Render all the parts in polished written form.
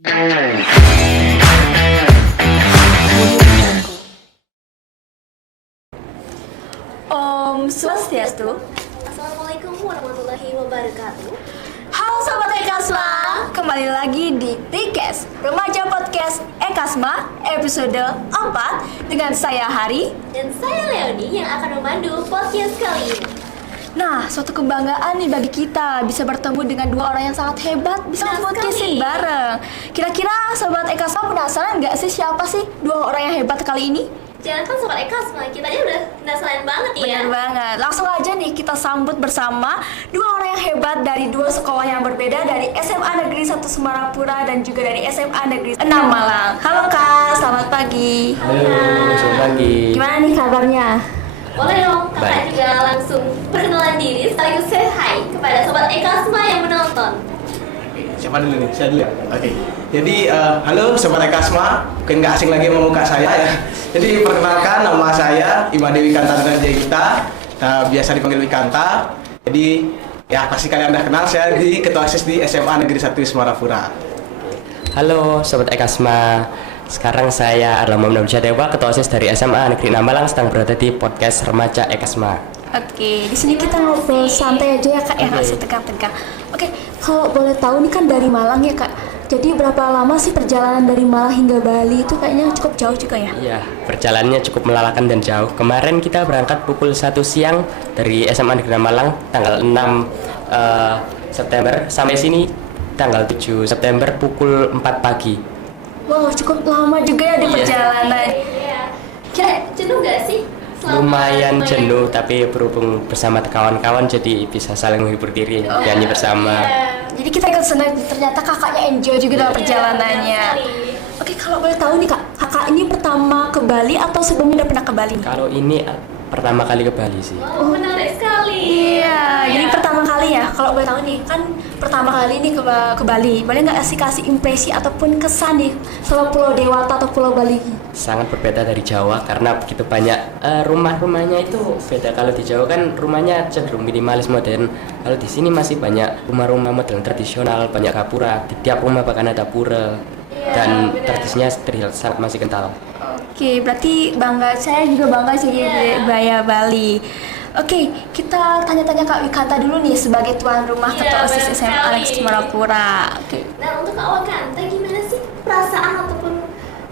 Om Swastiastu. Assalamualaikum warahmatullahi wabarakatuh. Halo Sobat Ekasma, kembali lagi di Tikes Remaja Podcast Ekasma episode 4 dengan saya Hari. Dan saya Leoni yang akan memandu podcast kali ini. Nah, suatu kebanggaan nih bagi kita bisa bertemu dengan dua orang yang sangat hebat, bisa podcastin bareng. Kira-kira Sobat Ekasma penasaran nggak sih siapa sih dua orang yang hebat kali ini? Jangan kan Sobat Ekasma, kita aja udah penasaran banget ya. Benar banget. Langsung aja nih kita sambut bersama dua orang yang hebat dari dua sekolah yang berbeda, dari SMA Negeri 1 Semarapura dan juga dari SMA Negeri 6 Malang. Halo Kak, selamat pagi. Halo, selamat pagi. Gimana nih kabarnya? Boleh dong kakak Baik. juga langsung perkenalan diri sekaligus say hi kepada Sobat Ekasma yang menonton. Siapa dulu nih? Saya dulu ya? Oke. Jadi, halo Sobat Ekasma. Mungkin nggak asing lagi sama muka saya ya. Jadi, perkenalkan nama saya Ima Dewi Kanta Jayita. Biasa dipanggil Wikanta. Jadi, ya pasti kalian udah kenal, saya di Ketua OSIS di SMA Negeri 1 Semarapura. Halo Sobat Ekasma, sekarang saya adalah Muhammad Abdul Ketua OSIS dari SMA Negeri 6 Malang, sedang berada di podcast Remaja Ekasma. Oke, di sini kita ngobrol santai aja ya Kak, ya nggak usah tegang-tegang. Oke, kalau boleh tahu nih kan dari Malang ya Kak. Jadi berapa lama sih perjalanan dari Malang hingga Bali itu kayaknya cukup jauh juga ya? Iya, perjalanannya cukup melelahkan dan jauh. Kemarin kita berangkat pukul 1 siang dari SMA Negeri 6 Malang, tanggal 6 September, sampai sini tanggal 7 September pukul 4 pagi. Wow, cukup lama juga ya di Iya. perjalanan. Iya. Kira jenuh gak sih? Lumayan jenuh, tapi berhubung bersama kawan-kawan jadi bisa saling menghibur diri, nyanyi bersama. Iya. Jadi kita ikut senang, ternyata kakaknya enjoy juga dalam perjalanannya. Iya, benar sekali. Oke, kalau boleh tahu nih Kak, kakak ini pertama ke Bali atau sebelumnya udah pernah ke Bali? Kalau ini pertama kali ke Bali sih. Oh, menarik sekali. Iya, jadi pertama kali ya. Kalau boleh tahu nih, kan pertama kali nih ke Bali. Boleh nggak kasih impresi ataupun kesan nih sama Pulau Dewata atau Pulau Bali? Sangat berbeda dari Jawa karena begitu banyak rumah-rumahnya itu beda. Kalau di Jawa kan rumahnya cenderung minimalis modern. Kalau di sini masih banyak rumah-rumah modern tradisional, banyak gapura. Di tiap rumah bahkan ada pura. Iya, Dan benar. tradisinya terlihat sangat masih kental. Oke, berarti bangga. Saya juga bangga sih di Baya Bali. Oke, kita tanya-tanya Kak Wikanta dulu nih sebagai tuan rumah Iya, Ketua OSIS benar SMA sekali. Negeri Semarapura. Oke. Nah, untuk Kak Wakanta, gimana sih perasaan ataupun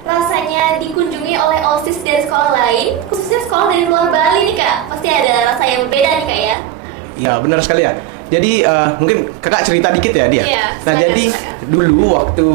rasanya dikunjungi oleh OSIS dari sekolah lain, khususnya sekolah dari luar Bali nih Kak? Pasti ada rasa yang berbeda nih Kak ya? Ya, benar sekali ya. Jadi, mungkin kakak cerita dikit ya dia. Iya, Nah, silakan, jadi silakan. dulu waktu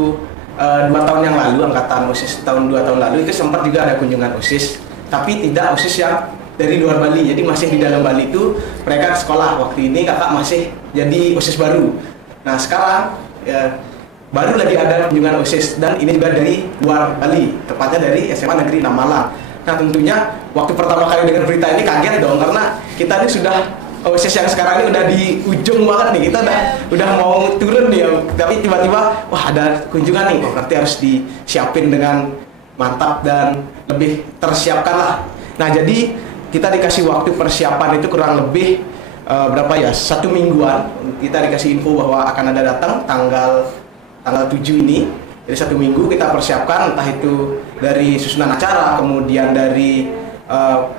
2 tahun yang lalu, angkatan OSIS tahun 2 tahun lalu itu sempat juga ada kunjungan OSIS, tapi tidak OSIS yang dari luar Bali. Jadi masih di dalam Bali itu mereka sekolah. Waktu ini kakak masih jadi OSIS baru. Nah, sekarang ya, baru lagi ada kunjungan OSIS dan ini juga dari luar Bali, tepatnya dari SMA Negeri 6 Malang. Nah, tentunya waktu pertama kali dengar berita ini kaget dong, karena kita ini sudah OSIS yang sekarang ini udah di ujung banget nih, kita udah mau turun nih, tapi tiba-tiba wah ada kunjungan nih, berarti harus disiapin dengan mantap dan lebih tersiapkan lah. Nah, jadi kita dikasih waktu persiapan itu kurang lebih berapa ya, 1 mingguan. Kita dikasih info bahwa akan ada datang tanggal 7 ini. Jadi 1 minggu kita persiapkan, entah itu dari susunan acara, kemudian dari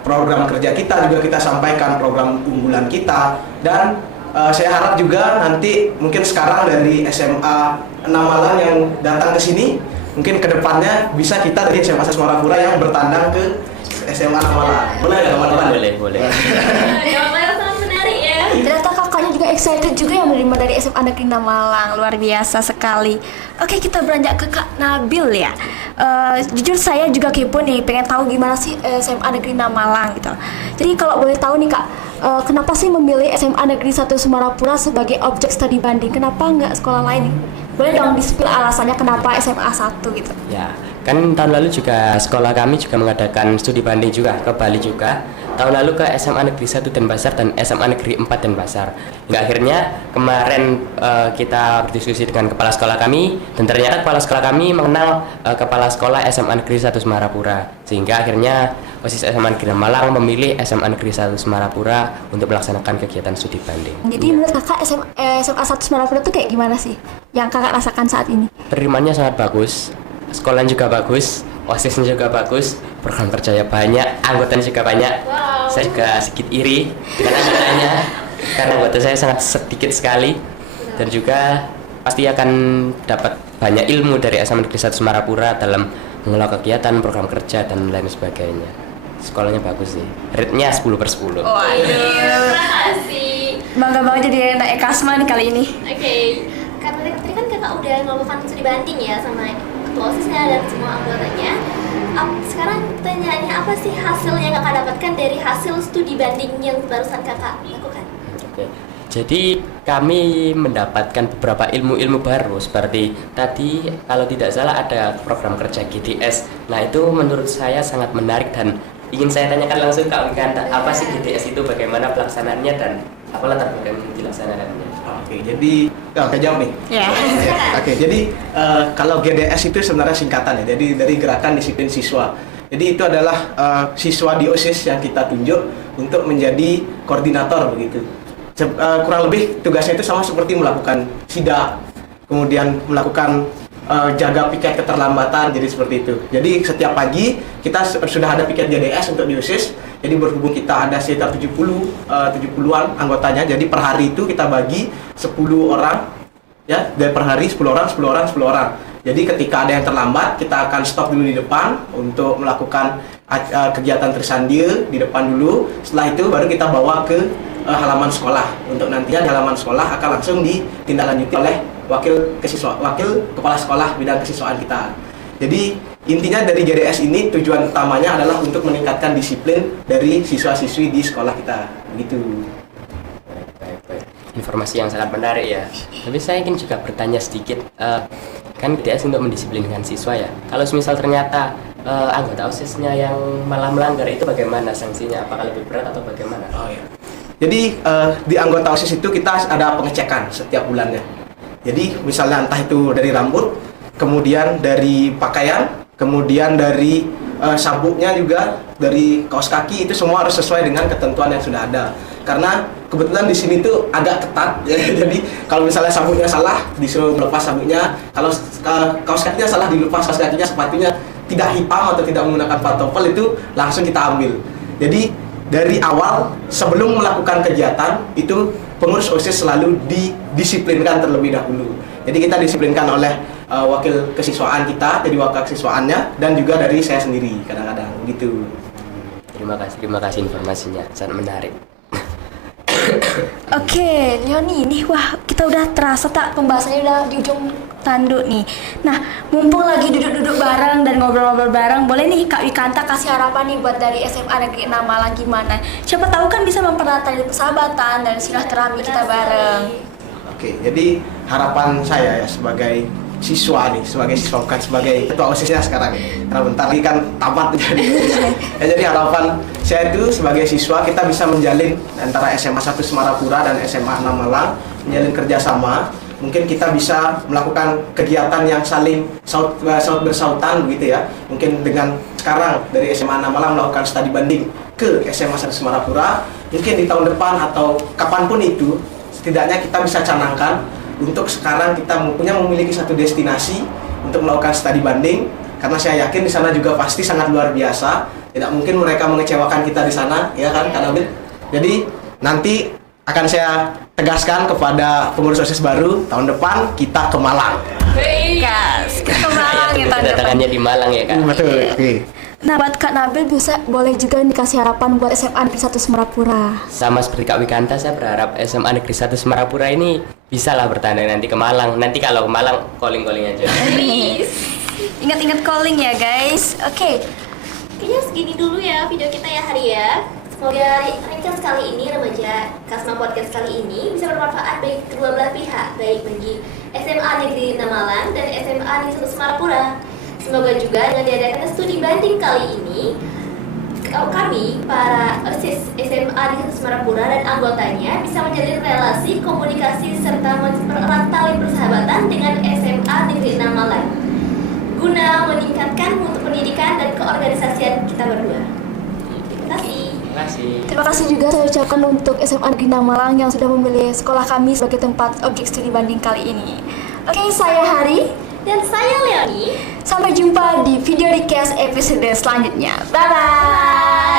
program kerja kita juga kita sampaikan program unggulan kita, dan saya harap juga nanti mungkin sekarang dari SMA 6 Malang yang datang ke sini, mungkin kedepannya bisa kita dari SMA Semarapura yang bertandang ke SMA 6 Malang. Boleh ya teman-teman? Boleh. Jawabannya sangat menarik ya. Ternyata kakaknya juga excited juga yang menerima dari SMA Negeri 6 Malang. Luar biasa sekali. Oke, kita beranjak ke Kak Nabil ya. Jujur saya juga kepo nih, pengen tahu gimana sih SMA Negeri 6 Malang gitu. Jadi kalau boleh tahu nih Kak, kenapa sih memilih SMA Negeri 1 Semarapura sebagai objek studi banding? Kenapa nggak sekolah lain? Boleh dong di-spill alasannya kenapa SMA 1 gitu. Ya, kan tahun lalu juga sekolah kami juga mengadakan studi banding juga ke Bali juga. Tahun lalu ke SMA Negeri 1 Denpasar dan SMA Negeri 4 Denpasar. Hingga akhirnya kemarin kita berdiskusi dengan kepala sekolah kami, dan ternyata kepala sekolah kami mengenal kepala sekolah SMA Negeri 1 Semarapura. Sehingga akhirnya OSIS SMA Negeri Malang memilih SMA Negeri 1 Semarapura untuk melaksanakan kegiatan studi banding. Jadi menurut kakak SMA 1 Semarapura itu kayak gimana sih yang kakak rasakan saat ini? Penerimaannya sangat bagus, sekolahnya juga bagus, OSISnya juga bagus, program kerjanya banyak, anggotanya juga banyak. Wow. Saya juga sedikit iri dengan anggotanya karena anggota saya sangat sedikit sekali, dan juga pasti akan dapat banyak ilmu dari SMA Negeri 1 Semarapura dalam mengelola kegiatan, program kerja, dan lain sebagainya. Sekolahnya bagus sih, rate-nya 10/10. Terima kasih. Bangga banget jadi anak Ekasma nih kali ini. Oke, karena tadi kan kakak udah melakukan studi banding ya sama ketua OSISnya dan semua anggotanya. Sekarang pertanyaannya, apa sih hasil yang kakak dapatkan dari hasil studi banding yang barusan kakak lakukan? Oke. Jadi kami mendapatkan beberapa ilmu-ilmu baru seperti tadi kalau tidak salah ada program kerja GDS. Nah itu menurut saya sangat menarik dan ingin saya tanyakan langsung ke Wikanta, apa sih GDS itu, bagaimana pelaksanaannya dan apa latar belakang dilaksanakannya? Oke, jadi oke jawab nih. Ya. Oke, jadi kalau GDS itu sebenarnya singkatan ya, jadi dari Gerakan Disiplin Siswa. Jadi itu adalah siswa di OSIS yang kita tunjuk untuk menjadi koordinator begitu. Kurang lebih tugasnya itu sama seperti melakukan sidak, kemudian melakukan jaga piket keterlambatan, jadi seperti itu. Jadi setiap pagi kita sudah ada piket GDS untuk di OSIS. Jadi berhubung kita ada sekitar 70-an anggotanya, jadi per hari itu kita bagi 10 orang ya, dari per hari 10 orang. Jadi ketika ada yang terlambat, kita akan stop dulu di depan untuk melakukan kegiatan tersandir di depan dulu. Setelah itu baru kita bawa ke halaman sekolah. Untuk nantinya di halaman sekolah akan langsung ditindaklanjuti oleh wakil kepala sekolah bidang kesiswaan kita. Jadi intinya dari GDS ini tujuan utamanya adalah untuk meningkatkan disiplin dari siswa-siswi di sekolah kita. Begitu. Baik. Informasi yang sangat menarik ya. Tapi saya ingin juga bertanya sedikit, kan GDS untuk mendisiplinkan siswa ya. Kalau misal ternyata anggota OSISnya yang malah melanggar, itu bagaimana sanksinya? Apakah lebih berat atau bagaimana? Oh ya. Jadi di anggota OSIS itu kita ada pengecekan setiap bulannya. Jadi misalnya entah itu dari rambut, kemudian dari pakaian, kemudian dari sabuknya juga, dari kaos kaki, itu semua harus sesuai dengan ketentuan yang sudah ada. Karena kebetulan di sini tuh agak ketat ya. Jadi kalau misalnya sabuknya salah disuruh melepas sabuknya, kalau kaos kakinya salah dilepas kaos kakinya, sepatunya tidak hitam atau tidak menggunakan pantofel itu langsung kita ambil. Jadi dari awal sebelum melakukan kegiatan itu pengurus OSIS selalu didisiplinkan terlebih dahulu. Jadi kita disiplinkan oleh wakil kesiswaan kita, jadi wakil kesiswaannya, dan juga dari saya sendiri kadang-kadang gitu. Terima kasih informasinya, sangat menarik. Oke, Leoni, nih wah kita udah terasa tak pembahasannya udah di ujung tanduk nih. Nah, mumpung lagi duduk-duduk bareng dan ngobrol-ngobrol bareng, boleh nih Kak Wikanta kasih harapan nih buat dari SMA Negeri 6 Malang gimana? Siapa tahu kan bisa mempererat tali persahabatan dan silaturahmi kita bareng. Oke, jadi harapan saya ya sebagai siswa nih, sebagai siswa bukan sebagai ketua OSISnya sekarang nih. Karena bentar lagi kan tamat jadi. Jadi harapan saya itu sebagai siswa kita bisa menjalin antara SMA 1 Semarapura dan SMA 6 Malang, menjalin kerjasama. Mungkin kita bisa melakukan kegiatan yang saling saut bersautan begitu ya. Mungkin dengan sekarang dari SMA 6 Malang melakukan studi banding ke SMA 1 Semarapura, mungkin di tahun depan atau kapanpun itu, setidaknya kita bisa canangkan untuk sekarang kita memiliki satu destinasi untuk melakukan studi banding, karena saya yakin di sana juga pasti sangat luar biasa. Tidak mungkin mereka mengecewakan kita di sana, ya kan, Kak Nabil? Jadi nanti akan saya tegaskan kepada pengurus OSIS baru, tahun depan kita ke Malang. Gas, ke Malang ya tahun depan. Kedatangannya di Malang ya Kak? Betul. Oke. Nah, buat Kak Nabil boleh juga dikasih harapan buat SMA Negeri 1 Semarapura. Sama seperti Kak Wikanta, saya berharap SMA Negeri 1 Semarapura ini bisa lah bertanding nanti ke Malang. Nanti kalau ke Malang, calling-calling aja. Ingat-ingat calling ya guys. Oke. Kayaknya segini dulu ya video kita ya hari ya. Semoga ringkas kali ini remaja Kasma Podcast kali ini bisa bermanfaat bagi kedua belah pihak, baik bagi SMA Negeri 6 Malang dan SMA Negeri 1 Semarapura. Semoga juga dengan diadakan studi banding kali ini, kami para OSIS SMA Negeri 1 Semarapura dan anggotanya bisa menjalin relasi, komunikasi serta mempererat tali persahabatan dengan SMA Negeri 6 Malang, guna meningkatkan mutu pendidikan dan keorganisasian kita berdua. Terima kasih. Terima kasih. Terima kasih juga saya ucapkan untuk SMA Negeri Namalang yang sudah memilih sekolah kami sebagai tempat objek studi banding kali ini. Oke, saya Hari. Dan saya Leoni. Sampai jumpa di video recast episode selanjutnya. Bye-bye.